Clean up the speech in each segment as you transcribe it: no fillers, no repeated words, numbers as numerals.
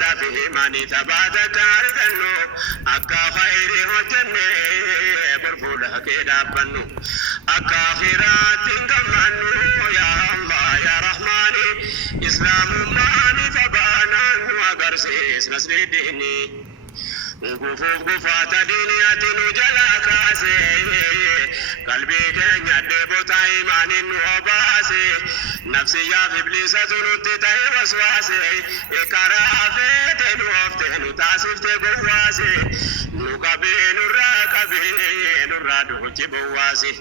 تقوى في إيماني ثبات تاركنو أكا خير وجنة برفولها كده بنو أكا خيرات كمانو يا الله يا رحماني إسلام ماني تبانا وقرسيس نسر ديني وقفوف قفات دينيات نجلا كاسي قلبي كن يدبو تايمان نوباسي نفسي يا إبليس تنوت تاي وسواسي إكرافت نوفت نتاسفت قواسي نقبي نرى دوجي بواسي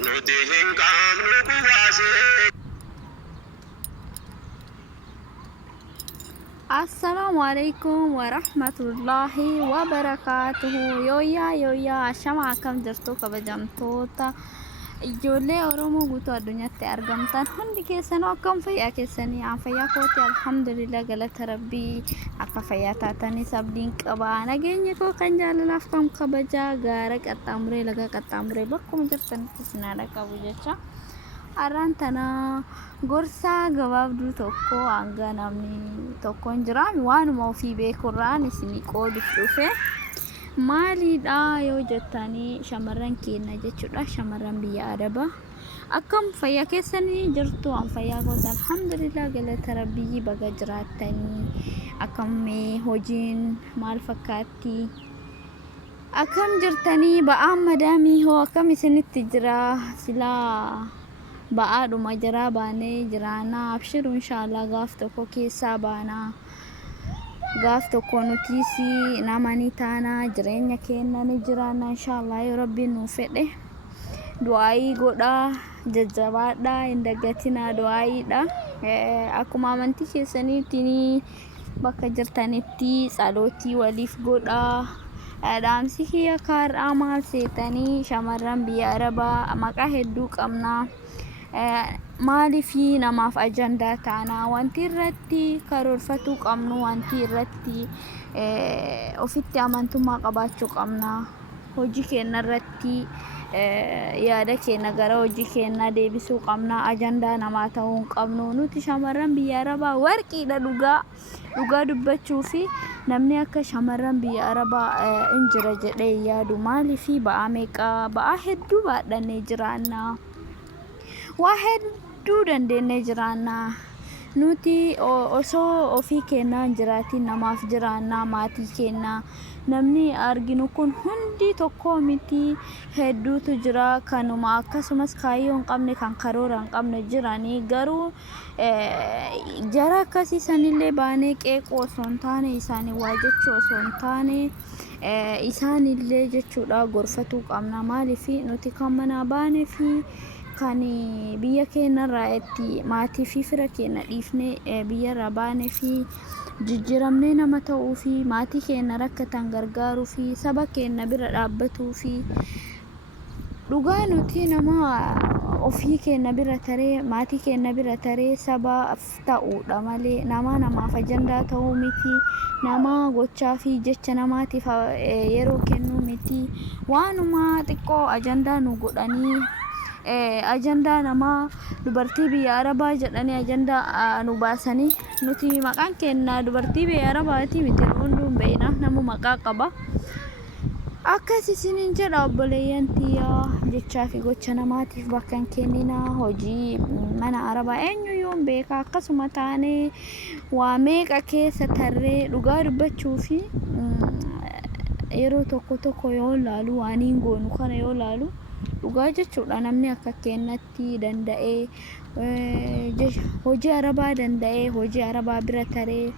نتهن قام نقواسي. السلام عليكم ورحمة الله وبركاته. يويا شمع كم جرتو كبجمتوتا ijoollee Oromoo guutuu addunyaatti argamtan hundi keessanuu akkam fayyaa keessanii aan fayyaa kooti alhamdulillah galata rabbii akka fayyaa taatanis abdiin qaba nageenya koo kan jaalalaaf kan kabajaa gaara qaxxaamuree laga qaxxaamuree bakkuma jirtanitti sinaadha qabu jecha arraan tana gorsaa gabaabduu tokko hanga namni tokko hin jiraan waanuma ofii beekurraan isinii qooduuf dhufe maaliidha yoo jettanii shamarran keenya jechuudha shamarran biyya Arabaa akkam fayyaa keessanii jirtu aan fayyaa koota alhamdulillah galata rabbii baga jiraattanii akkam hojiin maal fakkaatti akkam jirtanii ba'aan madaamii hoo akkam isinitti jira silaa ba'aadhuma jira baanee jiraana abshiru inshaallah gaaf tokko keessaa baanaa gaaf tokko nutiisi namani taana jireenya keenya ni jiraana inshaallah yoo rabbiin nuuf fedhe du'aayii godha jajjabaadha hin dagatinaa du'aayiidha akkuma amantii keessaniitiin bakka jirtanitti salootii waliif godha dhaamsi kiyya kaarraa maal seetanii shamarran biyya Arabaa maqaa hedduu qabna maalifi namaaf ajandaa taana wanti irratti karoorfachuu qabnu wanti irratti ofitti amantummaa qabaachuu qabna hojii keenya irratti yaada keenya gara hojii keenya deebisuu qabna ajandaa namaa ta'uu hin qabnu nuti shamarran biyya Arabaa warqiidha dhugaa dubbachuu fi namni akka shamarran biyya Arabaa hin jira jedhee yaadu maalifi ba'aa meeqa ba'aa hedduu baadhannee jiraanna waa hedduu dandeenyee jiraanna nuti osoo ofii keenya hin jiraatiin namaaf jiraanna maatii keenya namni arginu kun hundi tokko miti hedduutu jira kanuma akkasumas kaayyoo hin qabne kan karoora hin qabne jiranii garuu jara akkasii sanillee baanee qeequu osoo hin taane isaanii waa jechuu osoo hin taane isaanillee jechuudha gorfachuu qabna maalifi nuti kan manaa baanee fi kan biyya keenya irraa itti maatii fi fira keenya dhiifnee biyya irraa baanee fi jijjiiramnee nama ta'uu fi maatii keenya rakkatan gargaaruu fi saba keenya bira dhaabbatuu fi dhugaa nuti nama ofii keenya bira taree maatii keenya bira taree sabaaf ta'uudha malee namaaf ajandaa ta'uu miti nama gochaa fi jecha namaatiif yeroo kennuu miti waanuma xiqqoo ajandaa nu godhanii ajandaa namaa dubartii biyya Arabaa jedhanii ajandaa nu baasanii nuti maqaan keenya dubartii biyya Arabaati miti hunduu beeyna namu maqaa qaba akkas isiniin jedha obboleeyyan tiyyaa jechaa fi gocha namaatiif bakka hin kennina hojii mana Arabaa eenyuyyuu hin beeka akkasuma taanee waa meeqa keessa tarree dhugaa dubbachuu fi yeroo tokko yoo laalu waan hin goonu kana yoo laalu dhugaa jechuudha namni akka kennatti danda'ee hojii Arabaa danda'ee hojii Arabaa bira taree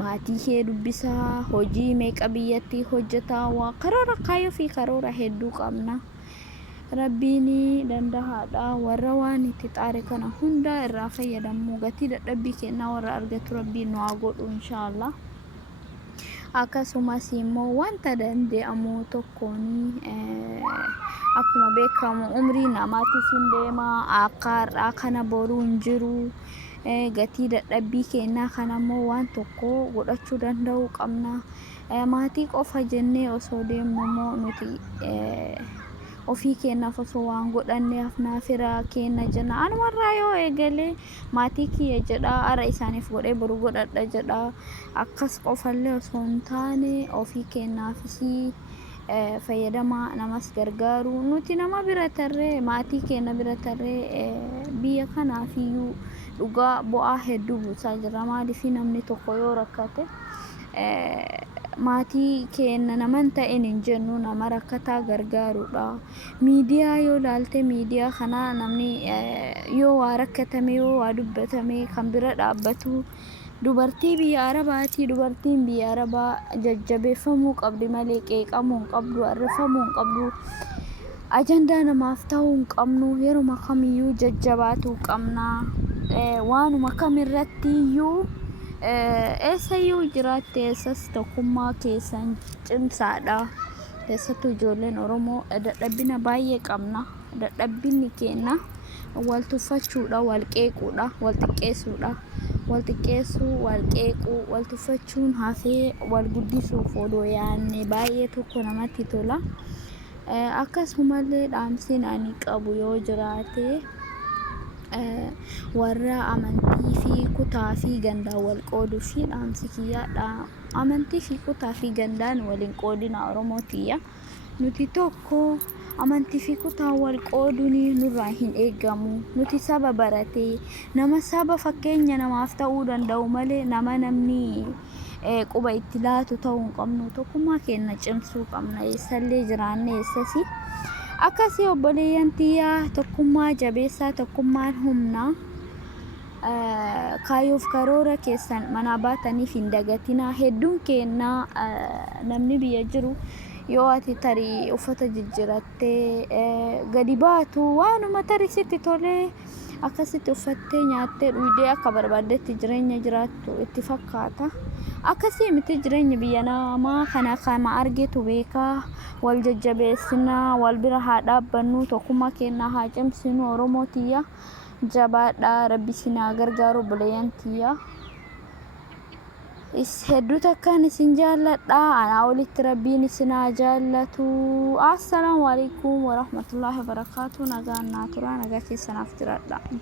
maatii kee dubbisaa hojii meeqa biyyatti hojjetaa waa karoora kaayyoo fi karoora hedduu qabna rabbiin dandahaadha warra waan itti xaare kana hunda irraa fayyadamu gatii dadhabbii kennaa warra argatu rabbiin nu haa godhu inshaallah akkasumas immoo wanta danda'amu tokkoon akkuma beekamu umrii namaatiif hin deema akka kana boruu hin jiru gatii dadhabbii kennaa kanammoo waan tokko godhachuu danda'uu qabna maatii qofa jennee osoo deemnu immoo nuti ofii keenyaaf osoo waan godhanne hafnaa fira keenya jenna. Anumarraa yoo eegale maatii kiyya jedha ara isaaniif godhee boru godhadha jedha. Akkas qofallee osoo hin taane ofii keenyaafis fayyadamaa namas gargaaru nuti nama bira tarree maatii keenya bira tarree biyya kanaafiyyuu dhugaa bu'aa hedduu buusaa jira. Maaliif namni tokko yoo rakkate maatii keenya naman ta'in hin jennu nama rakkataa gargaarudha. Miidiyaa yoo ilaalte miidiyaa kana namni yoo waa rakkatame yoo waa dubbatame kan bira dhaabbatu dubartii biyya Arabaati. Dubartiin biyya Arabaa jajjabeeffamuu qabdi malee qeeqamuu hin qabdu, arrifamuu hin qabdu. Ajandaa namaaf ta'uu hin qabnu, yeruma kamiyyuu jajjabaatuu qabna. Waanuma kamirratti iyyuu eessayyuu jiraatte eessas tokkummaa keessan cimsaadha. Keessattuu ijoolleen Oromoo dadhabbina baay'ee qabna. Dadhabbinni keenya wal tuffachuudha, wal qeequudha, wal xiqqeessuudha. Wal xiqqeessuu, wal qeequu, wal tuffachuun hafee wal guddisuuf odoo yaadne baay'ee tokko namatti tola. Akkasumallee dhaamsiin ani qabu yoo jiraate warra amantii fi kutaa fi gandaan wal qooduu fi dhaamsi kiyyaadha. Amantii fi kutaa fi gandaan waliin qoodina Oromootiyya. Nuti tokko amantii fi kutaa wal qooduun nurraa hin eegamu. Nuti saba baratee nama saba fakkeenya namaaf ta'uu danda'u malee nama namni quba itti laatu ta'uu hin qabnu. Tokkummaa keenya cimsuu qabna. Eessallee jiraanne eessasi. Akkasii obboleeyyan tiyyaa tokkummaa jabeessaa, tokkummaan humna. Kaayyoof karoora keessan manaa baataniif hin dagatinaa. Hedduun keenya namni biyya jiru yoo ati tarii uffata jijjiirattee gadi baatu waanuma tarii sitti tolee akkasitti uffattee nyaattee dhuydee akka barbaaddetti jireenya jiraattu itti fakkaata. Akkasii miti jireenya biyya namaa kana kama argitu beekaa. Wal jajjabeessinaa, wal bira haa dhaabbannu, tokkummaa keenya haa cimsinu. Oromootiyya jabaadhaa, rabbi isin haa gargaaru obboleeyyan tiyya. Hedduu takkaan isin jaalladha. Anaa olitti rabbiin isin haa jaallatu. Assalaamu alaikum warahmatullahi wabarakaatu. Nagaan naa tura, nagaa keessanaaf jiraadha.